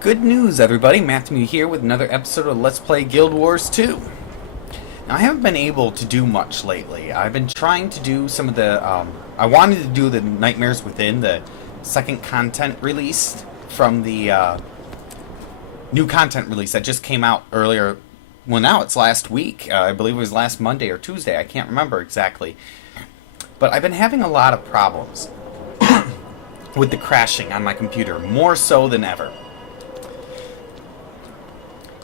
Good news, everybody. Matthew here with another episode of Let's Play Guild Wars 2. Now, I haven't been able to do much lately. I've been trying to do some of the... I wanted to do the Nightmares Within, the second content release from the new content release that just came out earlier. Well, now it's last week. I believe it was last Monday or Tuesday. I can't remember exactly. But I've been having a lot of problems with the crashing on my computer, more so than ever.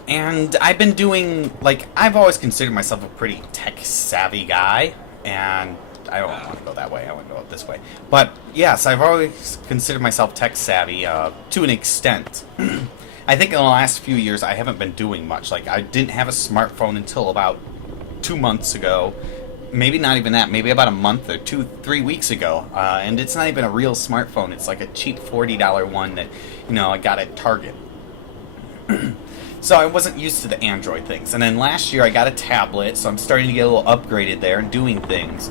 And I've been doing, like, I've always considered myself a pretty tech-savvy guy, and I don't want to go that way, I want to go this way. But, yes, I've always considered myself tech-savvy, to an extent. I think in the last few years I haven't been doing much. Like, I didn't have a smartphone until about 2 months ago. Maybe not even that, maybe about a month or 3 weeks ago. And it's not even a real smartphone, it's like a cheap $40 one that, you know, I got at Target. So I wasn't used to the Android things. And then last year I got a tablet, so I'm starting to get a little upgraded there and doing things.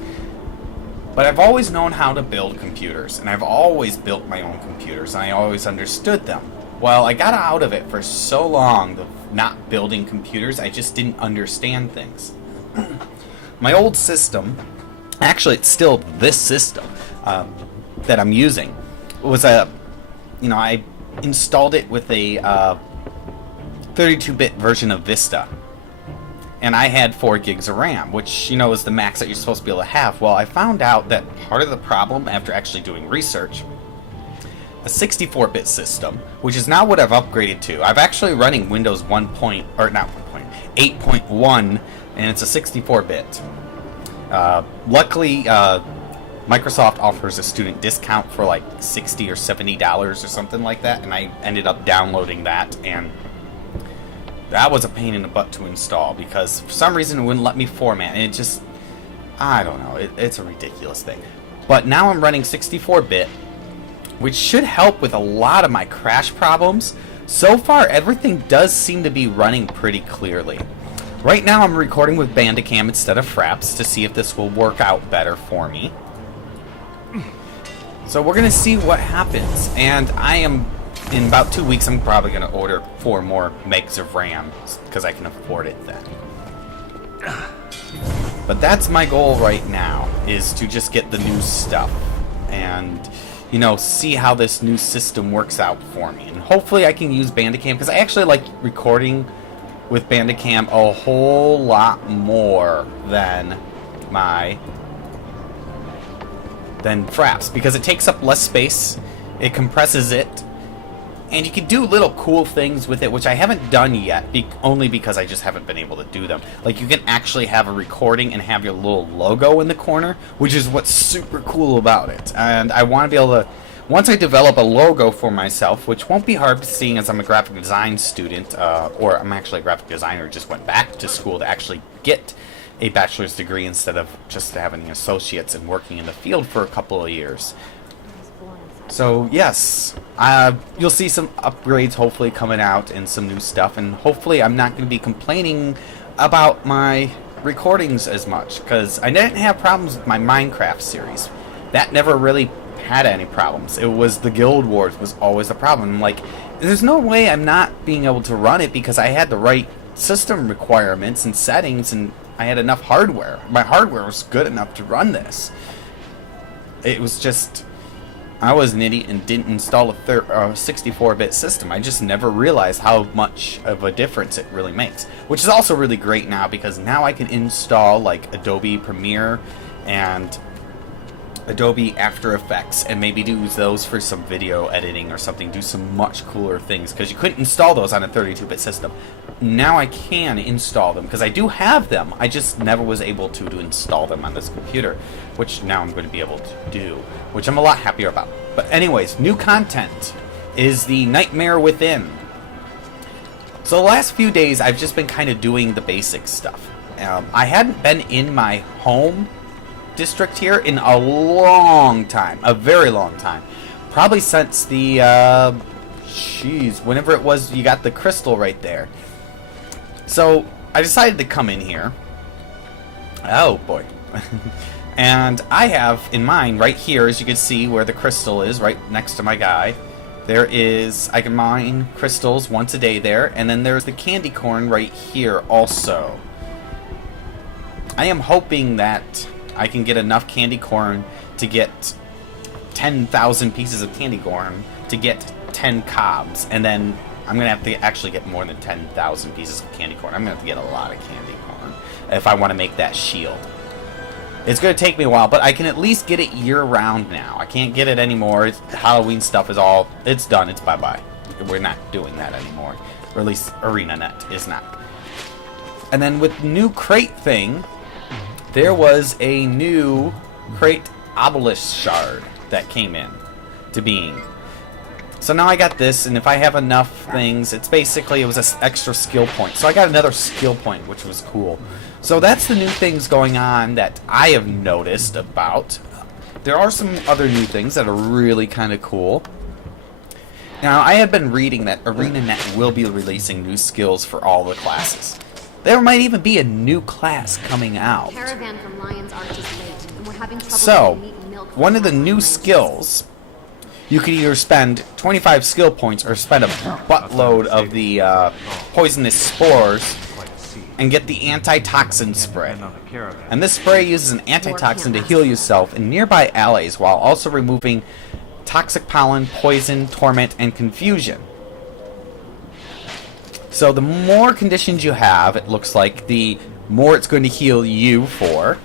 But I've always known how to build computers, and I've always built my own computers, and I always understood them. Well, I got out of it for so long, of not building computers, I just didn't understand things. My old system, actually it's still this system that I'm using, was I installed it with a 32-bit version of Vista, and I had 4 gigs of RAM, which, you know, is the max that you're supposed to be able to have. Well, I found out that part of the problem, after actually doing research, a 64-bit system, which is now what I've upgraded to. I've actually running Windows 8.1, and it's a 64-bit. Luckily, Microsoft offers a student discount for like $60 or $70 or something like that, and I ended up downloading that, and that was a pain in the butt to install because for some reason it wouldn't let me format, and it just, I don't know, it's a ridiculous thing. But now I'm running 64-bit, which should help with a lot of my crash problems. So far, everything does seem to be running pretty clearly. Right now I'm recording with Bandicam instead of Fraps to see if this will work out better for me. So we're going to see what happens, and in about 2 weeks, I'm probably going to order 4 more megs of RAM, because I can afford it then. But that's my goal right now, is to just get the new stuff, and, you know, see how this new system works out for me. And hopefully I can use Bandicam, because I actually like recording with Bandicam a whole lot more than Fraps, because it takes up less space, it compresses it, and you can do little cool things with it, which I haven't done yet, only because I just haven't been able to do them. Like, you can actually have a recording and have your little logo in the corner, which is what's super cool about it. And I want to be able to, once I develop a logo for myself, which won't be hard seeing as I'm a graphic design student, or I'm actually a graphic designer, just went back to school to actually get a bachelor's degree instead of just having associates and working in the field for a couple of years. So, yes, you'll see some upgrades hopefully coming out and some new stuff, and hopefully I'm not going to be complaining about my recordings as much, because I didn't have problems with my Minecraft series. That never really had any problems. It was the Guild Wars was always a problem. Like, there's no way I'm not being able to run it because I had the right system requirements and settings, and I had enough hardware. My hardware was good enough to run this. It was just, I was an idiot and didn't install a 64-bit system. I just never realized how much of a difference it really makes. Which is also really great now, because now I can install like Adobe Premiere and Adobe After Effects and maybe do those for some video editing or something, do some much cooler things, because you couldn't install those on a 32-bit system. Now I can install them, because I do have them, I just never was able to install them on this computer, which now I'm going to be able to do, which I'm a lot happier about. But anyways, new content is the Nightmare Within. So the last few days I've just been kind of doing the basic stuff. I hadn't been in my home district here in a long time, a very long time, probably since the whenever it was you got the crystal right there. So I decided to come in here. Oh boy. And I have in mind right here, as you can see where the crystal is, right next to my guy, There is, I can mine crystals once a day there, and then there's the candy corn right here also. I am hoping that I can get enough candy corn to get 10,000 pieces of candy corn to get 10 cobs, and then I'm going to have to actually get more than 10,000 pieces of candy corn. I'm going to have to get a lot of candy corn if I want to make that shield. It's going to take me a while, but I can at least get it year-round now. I can't get it anymore. Halloween stuff is all... It's done. It's bye-bye. We're not doing that anymore. Or at least ArenaNet is not. And then with new crate thing, there was a new crate obelisk shard that came in to being. So now I got this, and if I have enough things, it's basically, it was an extra skill point. So I got another skill point, which was cool. So that's the new things going on that I have noticed about. There are some other new things that are really kind of cool. Now, I have been reading that ArenaNet will be releasing new skills for all the classes. There might even be a new class coming out. Caravan from Lion's Arch is late, and we're having trouble So, getting meat and milk one of the from new ranches. skills, you could either spend 25 skill points or spend a buttload of the poisonous spores and get the antitoxin spray. And this spray uses an antitoxin to heal yourself and nearby allies while also removing toxic pollen, poison, torment, and confusion. So the more conditions you have, it looks like, the more it's going to heal you for.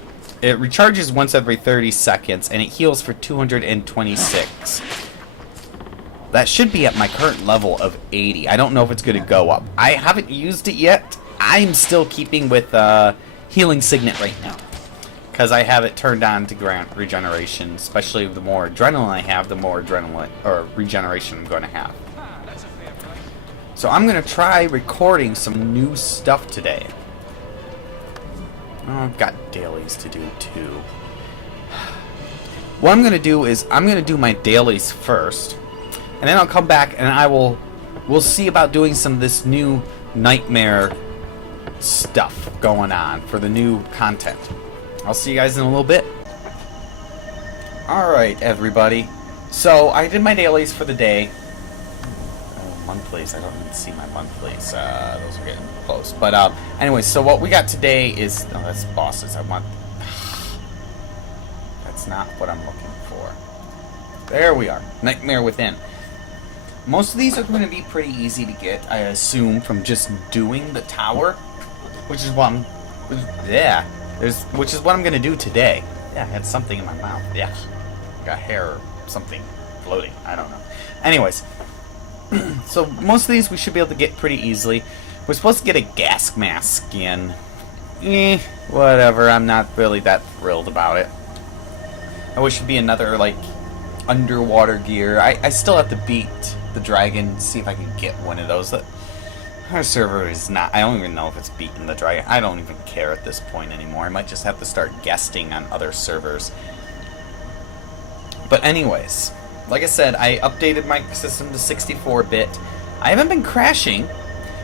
It recharges once every 30 seconds, and it heals for 226. That should be at my current level of 80. I don't know if it's going to go up. I haven't used it yet. I'm still keeping with Healing Signet right now, because I have it turned on to grant regeneration. Especially the more adrenaline I have, the more adrenaline or regeneration I'm going to have. So I'm going to try recording some new stuff today. Oh, I've got dailies to do too. What I'm going to do is I'm going to do my dailies first, and then I'll come back and we'll see about doing some of this new nightmare stuff going on for the new content. I'll see you guys in a little bit. Alright, everybody. So, I did my dailies for the day. Monthlies. I don't even see my monthlies. Those are getting close. But, anyway, so what we got today is... Oh, that's bosses. I want... That's not what I'm looking for. There we are. Nightmare Within. Most of these are going to be pretty easy to get, I assume, from just doing the tower. Which is what I'm... Yeah. Which is what I'm going to do today. Yeah, I had something in my mouth. Yeah. Got hair or something floating. I don't know. Anyways. So, most of these we should be able to get pretty easily. We're supposed to get a gas mask skin. Whatever. I'm not really that thrilled about it. I wish it'd be another, like, underwater gear. I still have to beat the dragon, see if I can get one of those. Our server is not... I don't even know if it's beaten the dragon. I don't even care at this point anymore. I might just have to start guesting on other servers. But anyways, like I said, I updated my system to 64-bit. I haven't been crashing,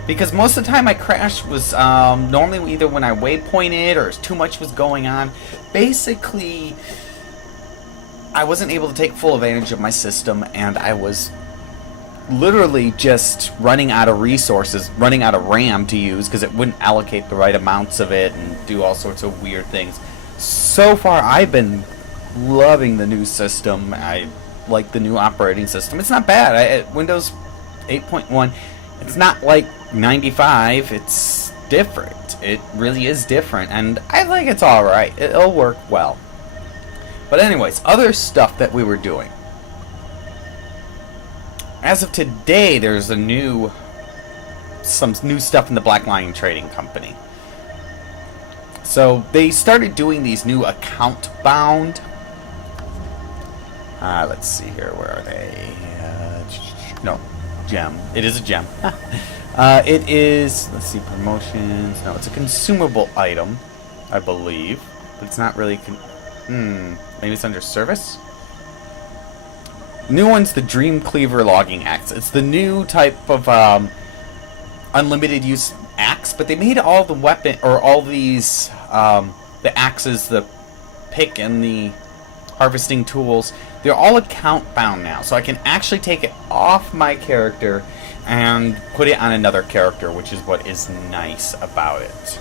because most of the time I crash was normally either when I waypointed or too much was going on. Basically, I wasn't able to take full advantage of my system, and I was literally just running out of resources, running out of RAM to use because it wouldn't allocate the right amounts of it and do all sorts of weird things. So far, I've been loving the new system. I like the new operating system. It's not bad. Windows 8.1, it's not like 95. It's different. It really is different, and I think it's alright. It'll work well. But anyways, other stuff that we were doing. As of today, there's some new stuff in the Black Lion Trading Company. So they started doing these new account bound. Let's see here. Where are they? No, gem. It is a gem. It is. Let's see, promotions. No, it's a consumable item, I believe, but it's not really. Maybe it's under service. New one's the Dream Cleaver Logging Axe. It's the new type of unlimited use axe, but they made all the weapon, or all these, the axes, the pick and the harvesting tools, they're all account bound now, so I can actually take it off my character and put it on another character, which is what is nice about it.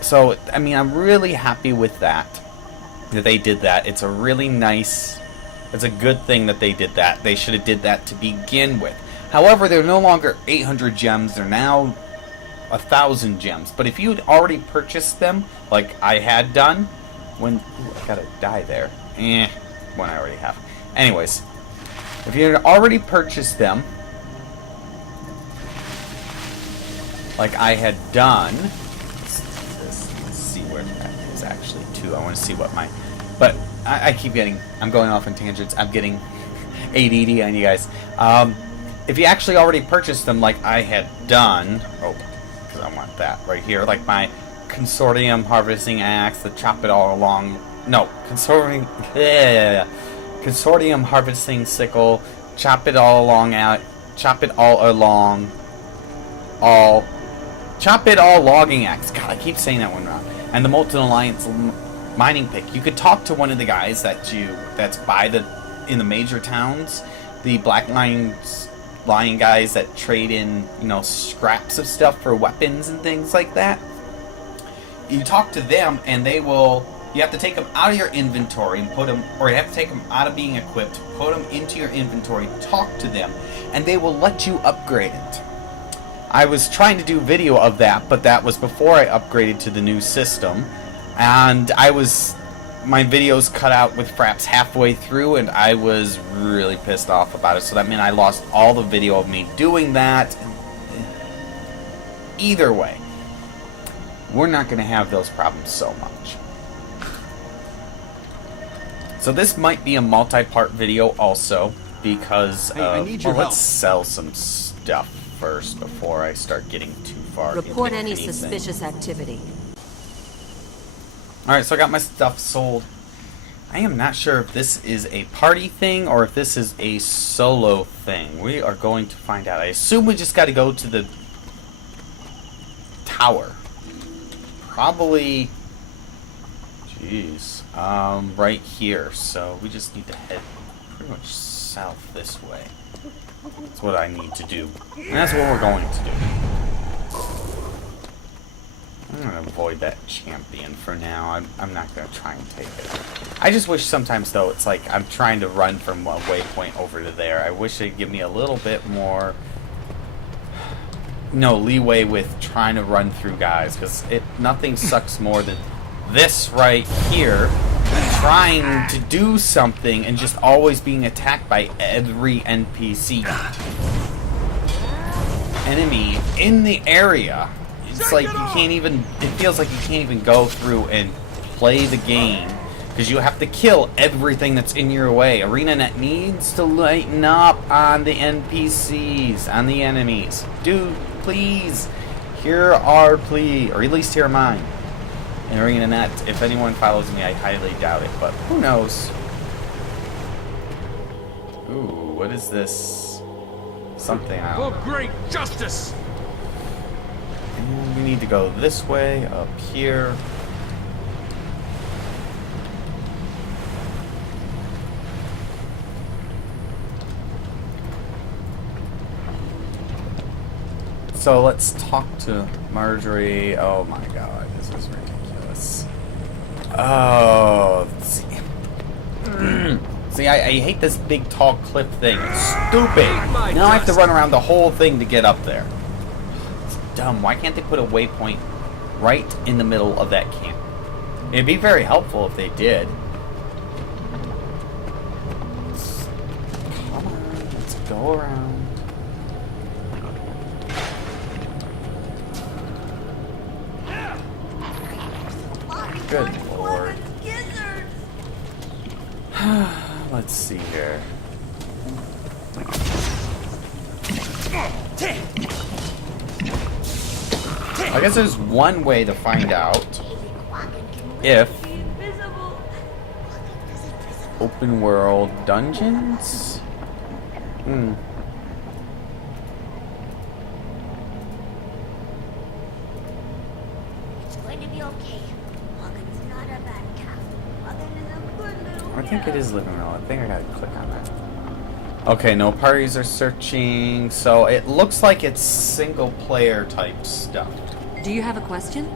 So, I mean, I'm really happy with that they did that. It's a really nice, it's a good thing that they did that. They should have did that to begin with. However, they're no longer 800 gems, they're now 1,000 gems. But if you had already purchased them, like I had done, when... Ooh, I gotta die there. One I already have. Anyways, if you had already purchased them, like I had done... Let's see where that is actually, too. I want to see what my... But I keep getting... I'm going off on tangents. I'm getting ADD on you guys. If you actually already purchased them like I had done... Oh, because I want that right here. Like my Consortium Harvesting Axe, the Chop It All Along... No, Consortium... Consortium Harvesting Sickle, Chop It All Along Out... Chop It All Along... Chop It All Logging Axe. God, I keep saying that one wrong. And the Molten Alliance Mining Pick. You could talk to one of the guys that's in the major towns. The Black Lion guys that trade in, scraps of stuff for weapons and things like that. You talk to them and they will... You have to take them out of your inventory and put them... Or you have to take them out of being equipped, put them into your inventory, talk to them, and they will let you upgrade it. I was trying to do video of that, but that was before I upgraded to the new system. And my videos cut out with fraps halfway through, and I was really pissed off about it. So that meant I lost all the video of me doing that. Either way, we're not going to have those problems so much. So this might be a multi-part video also, because I need your help. Let's sell some stuff first before I start getting too far. Report into any anything. suspicious activity. Alright, so I got my stuff sold. I am not sure if this is a party thing or if this is a solo thing. We are going to find out. I assume we just got to go to the tower. Probably... Jeez. Right here. So we just need to head pretty much south this way. That's what I need to do. And that's what we're going to do. I'm going to avoid that champion for now. I'm not going to try and take it. I just wish sometimes, though, it's like I'm trying to run from one waypoint over to there. I wish they'd give me a little bit more... leeway with trying to run through guys. Because nothing sucks more than this right here. Trying to do something and just always being attacked by every NPC enemy in the area. It's like you can't even... It feels like you can't even go through and play the game because you have to kill everything that's in your way. ArenaNet needs to lighten up on the NPCs, on the enemies. Dude, please. Hear our plea, or at least hear mine. And ArenaNet, if anyone follows me, I highly doubt it, but who knows? Ooh, what is this? Something I don't know. For great justice! And we need to go this way, up here. So let's talk to Marjorie. Oh my god, this is ridiculous. Oh, see, see I hate this big tall cliff thing. It's stupid. Now I have to run around the whole thing to get up there. It's dumb. Why can't they put a waypoint right in the middle of that camp? It'd be very helpful if they did. Come on, let's go around. Good lord. Let's see here. I guess there's one way to find out if open world dungeons? It's going to be okay. Logan's not a bad cat. Logan is a good little think it is living room. I think I gotta click on that. Okay, no parties are searching, so it looks like it's single player type stuff. Do you have a question?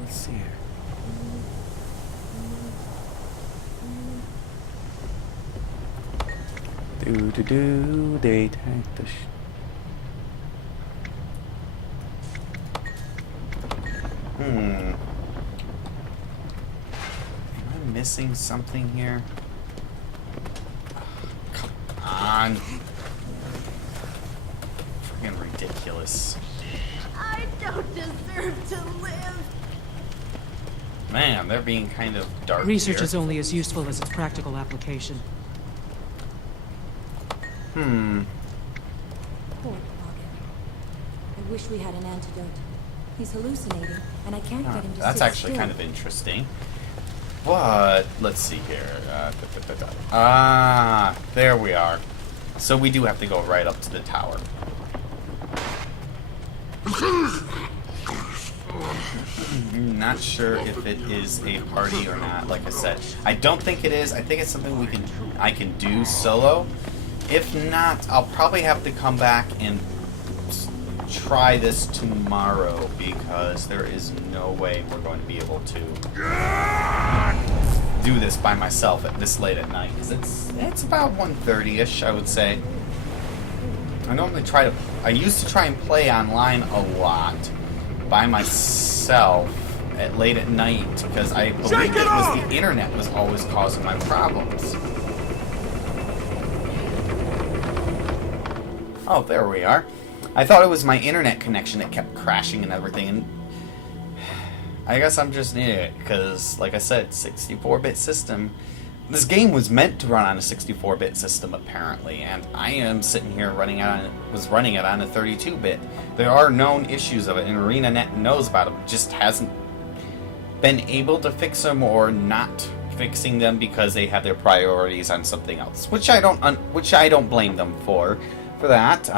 Let's see here. They take the Am I missing something here? Come on. Freaking ridiculous. I don't deserve to live. Man, they're being kind of dark Research here. is only as useful as its practical application. Poor Logan. I wish we had an antidote. He's hallucinating, and I can't get him to That's sit actually still. kind of interesting. But let's see here. There we are. So we do have to go right up to the tower. I'm not sure if it is a party or not. Like I said, I don't think it is. I think it's something I can do solo. If not, I'll probably have to come back and try this tomorrow because there is no way we're going to be able to do this by myself at this late at night. Cause it's about 1:30ish, I would say. I used to try and play online a lot by myself at late at night because I believe it was the internet was always causing my problems. Oh, there we are. I thought it was my internet connection that kept crashing and everything, and I guess I'm just an idiot, because, like I said, 64-bit system. This game was meant to run on a 64-bit system, apparently, and I am sitting here running it on a 32-bit. There are known issues of it, and ArenaNet knows about them, just hasn't been able to fix them or not fixing them because they have their priorities on something else, which I don't blame them for that.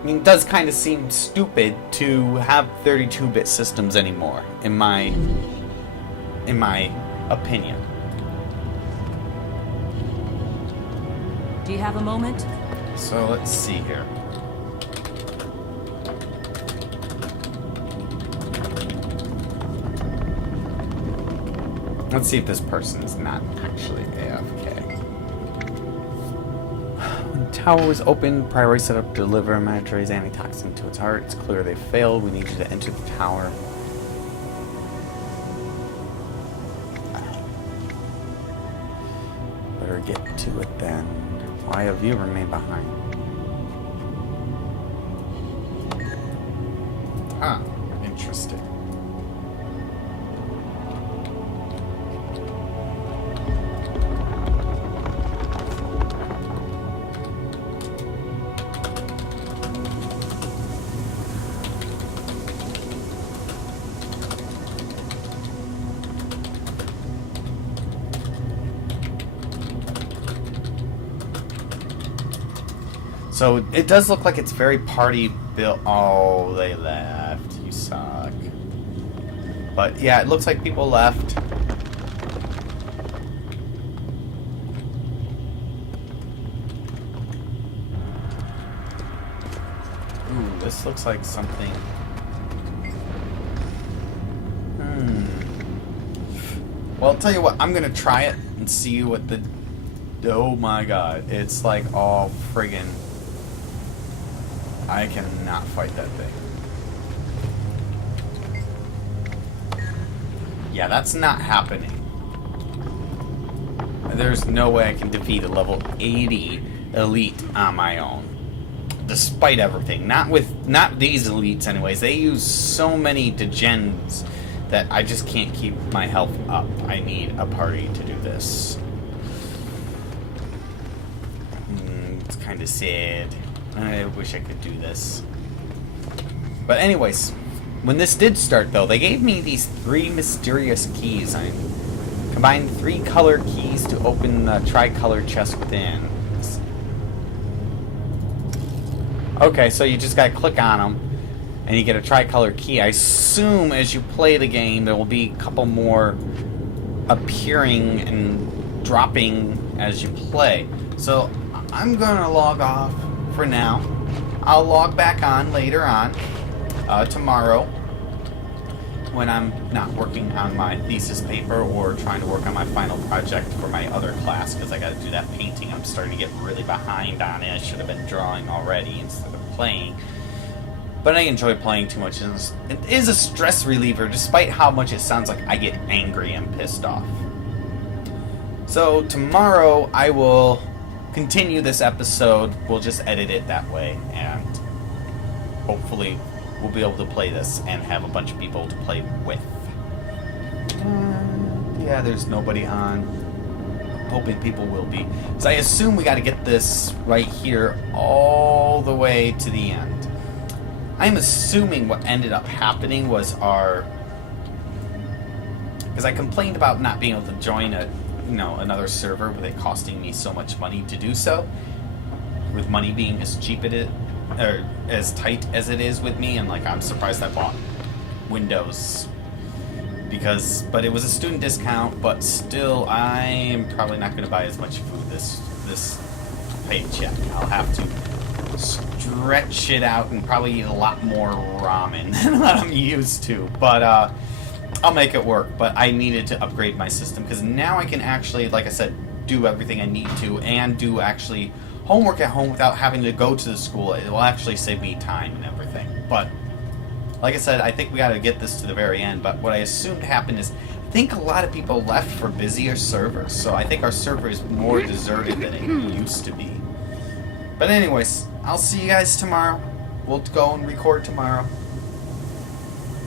I mean, it does kind of seem stupid to have 32-bit systems anymore, in my opinion. Do you have a moment? So let's see here. Let's see if this person is not actually AFK. When the tower was open, priority set up to deliver Mantra's antitoxin to its heart. It's clear they failed. We need you to enter the tower. Better get to it then. Why have you remained behind? Huh. Interesting. So it does look like it's very party built. Oh, they left. You suck. But yeah, it looks like people left. Ooh, this looks like something. Well, I'll tell you what. I'm gonna try it and see what the. Oh my god! It's like all friggin'. I cannot fight that thing. Yeah, that's not happening. There's no way I can defeat a level 80 elite on my own. Despite everything. Not these elites anyways. They use so many degens that I just can't keep my health up. I need a party to do this. It's kind of sad. I wish I could do this. But anyways, when this did start though, they gave me these 3 mysterious keys. I combined 3 color keys to open the tricolor chest within. Okay, so you just gotta click on them, and you get a tricolor key. I assume as you play the game, there will be a couple more appearing and dropping as you play. So I'm gonna log off for now. I'll log back on later on, tomorrow, when I'm not working on my thesis paper or trying to work on my final project for my other class, because I got to do that painting. I'm starting to get really behind on it. I should have been drawing already instead of playing. But I enjoy playing too much. It is a stress reliever, despite how much it sounds like I get angry and pissed off. So tomorrow I will continue this episode. We'll just edit it that way, and hopefully we'll be able to play this and have a bunch of people to play with. Yeah, there's nobody on. I'm hoping people will be. Because I assume we got to get this right here all the way to the end. I'm assuming what ended up happening was our... Because I complained about not being able to join another server with it costing me so much money to do so. With money being as cheap as it is, or as tight as it is with me, and like I'm surprised I bought Windows but it was a student discount, but still I'm probably not going to buy as much food this paycheck. I'll have to stretch it out and probably eat a lot more ramen than what I'm used to, but I'll make it work. But I needed to upgrade my system because now I can actually, like I said, do everything I need to and do actually homework at home without having to go to the school. It will actually save me time and everything. But like I said, I think we got to get this to the very end. But what I assumed happened is I think a lot of people left for busier servers. So I think our server is more deserted than it used to be. But anyways, I'll see you guys tomorrow. We'll go and record tomorrow.